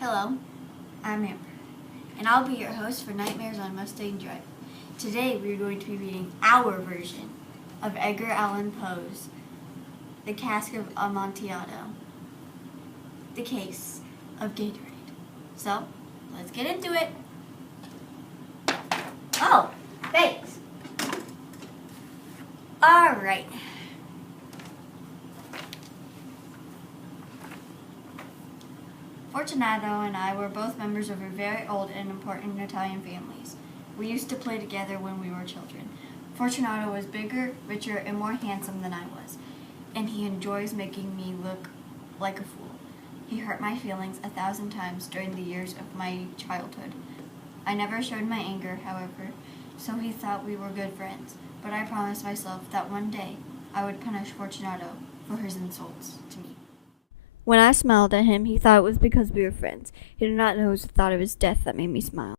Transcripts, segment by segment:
Hello, I'm Amber, and I'll be your host for Nightmares on Mustang Drive. Today we are going to be reading our version of Edgar Allan Poe's The Cask of Amontillado, The Case of Gatorade. So, let's get into it. Oh, thanks. Alright. Fortunato and I were both members of very old and important Italian families. We used to play together when we were children. Fortunato was bigger, richer, and more handsome than I was, and he enjoys making me look like a fool. He hurt my feelings 1,000 times during the years of my childhood. I never showed my anger, however, so he thought we were good friends, but I promised myself that one day I would punish Fortunato for his insults to me. When I smiled at him, he thought it was because we were friends. He did not know it was the thought of his death that made me smile.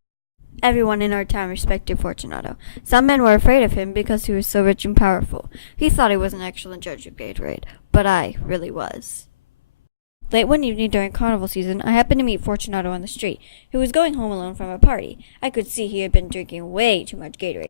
Everyone in our town respected Fortunato. Some men were afraid of him because he was so rich and powerful. He thought he was an excellent judge of Gatorade, but I really was. Late one evening during carnival season, I happened to meet Fortunato on the street. He was going home alone from a party. I could see he had been drinking way too much Gatorade.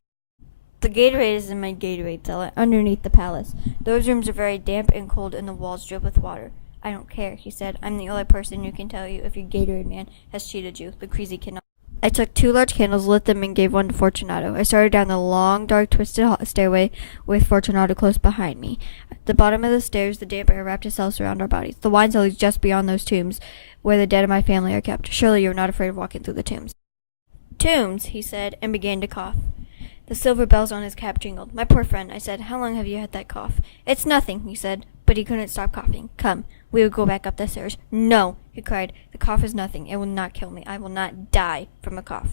The Gatorade is in my Gatorade cellar underneath the palace. Those rooms are very damp and cold, and the walls drip with water. I don't care, he said. I'm the only person who can tell you if your Gatorade man has cheated you, the crazy kid. I took 2 large candles, lit them, and gave one to Fortunato. I started down the long, dark, twisted stairway with Fortunato close behind me. At the bottom of the stairs, the damp air wrapped itself around our bodies. The wine cellar is just beyond those tombs, where the dead of my family are kept. Surely you're not afraid of walking through the tombs. Tombs, he said, and began to cough. The silver bells on his cap jingled. My poor friend, I said, how long have you had that cough? It's nothing, he said, but he couldn't stop coughing. Come, we will go back up the stairs. No, he cried, the cough is nothing. It will not kill me. I will not die from a cough.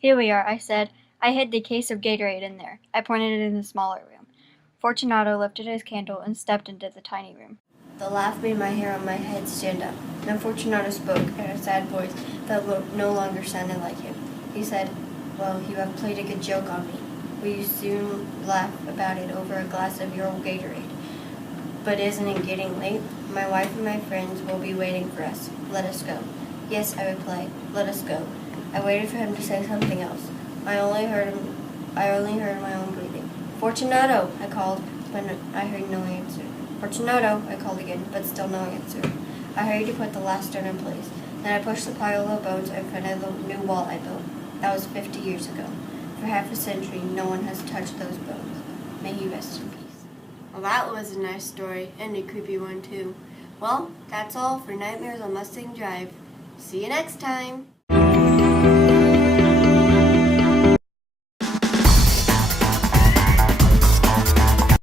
Here we are, I said. I hid the case of Gatorade in there. I pointed it in the smaller room. Fortunato lifted his candle and stepped into the tiny room. The laugh made my hair on my head stand up. Then Fortunato spoke in a sad voice that no longer sounded like him. He said, well, you have played a good joke on me. Will you soon laugh about it over a glass of your old Gatorade? But isn't it getting late? My wife and my friends will be waiting for us. Let us go. Yes, I replied. Let us go. I waited for him to say something else. I only heard my own breathing. Fortunato, I called, but I heard no answer. Fortunato, I called again, but still no answer. I hurried to put the last stone in place. Then I pushed the pile of bones in front of the new wall I built. That was 50 years ago. For half a century, no one has touched those bones. May he rest in peace. Well, that was a nice story, and a creepy one, too. Well, that's all for Nightmares on Mustang Drive. See you next time!